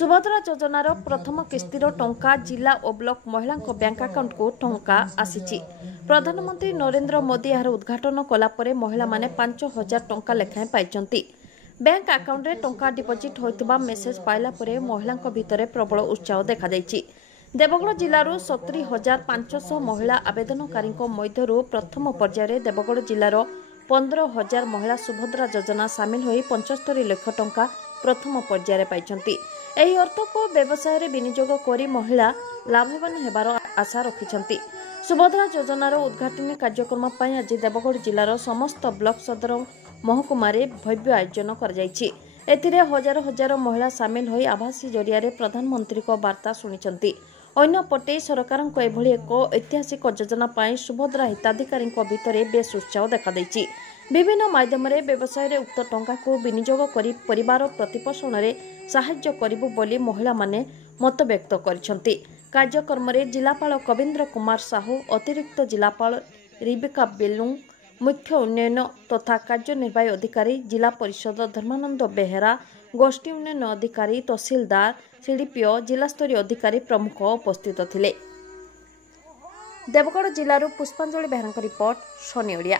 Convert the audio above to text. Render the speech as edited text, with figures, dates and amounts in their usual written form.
सुभद्रा योजनार प्रथम किस्तिर टंका जिला और ब्लॉक महिला बैंक अकाउंट को टंका आसी। प्रधानमंत्री नरेंद्र मोदी यार उद्घाटन कलापर महिला माने 5,000 टंका लेखाएं पाइछंती। बैंक अकाउंट रे टंका डिपोजिट होइतिबा मेसेज पाइला परे महिलांक भितरे प्रबल उत्साह देखा जायछि। देवगढ़ जिल्लारू 70,500 महिला आवेदनकारी मध्यरू प्रथम पर्यायर देवगढ़ जिल्लार 15,000 महिला सुभद्रा योजना सामिल होई 75 लाख टंका प्रथम पर्यायर पाइछंती। एही अर्थ को व्यवसाय रे विनियोग करी महिला लाभवान हेबार आशा रखिछंती। सुभद्रा योजनार उद्घाटनी कार्यक्रम पई आज देवगढ़ जिल्लार समस्त ब्लॉक सदर महकुमा रे भव्य आयोजन कर जायछि। एथिरे हजार हजार महिला सामिल होई आभासी जरिया रे प्रधानमंत्री को वार्ता सुनिछंती। अन्यपटे सरकार एभली एक ऐतिहासिक योजना पाई सुभद्रा हिताधिकारी भितर बेस उत्साह देखा देछि। विभिन्न माध्यम रे व्यवसाय रे उक्त टंका को विनियोग करी परिवार प्रतिपोषण रे सहाय्य करिबु बोली महिला माने मत व्यक्त करिसंती। कार्यक्रम रे जिलापाल कविंद्र कुमार साहू, अतिरिक्त जिलापाल रिबिका बेलुंग, मुख्य उन्नयन तथा कार्यनिर्वाही अधिकारी जिला परिषद धर्मानंद बेहेरा, गोष्ठी उन्नयन अधिकारी, तहसीलदार, सीडीपीओ, जिलास्तरीय अधिकारी प्रमुख उपस्थित थिले। देवगढ़ जिल्लारू पुष्पांजलि बेहेरांक रिपोर्ट, सोनी ओडिया।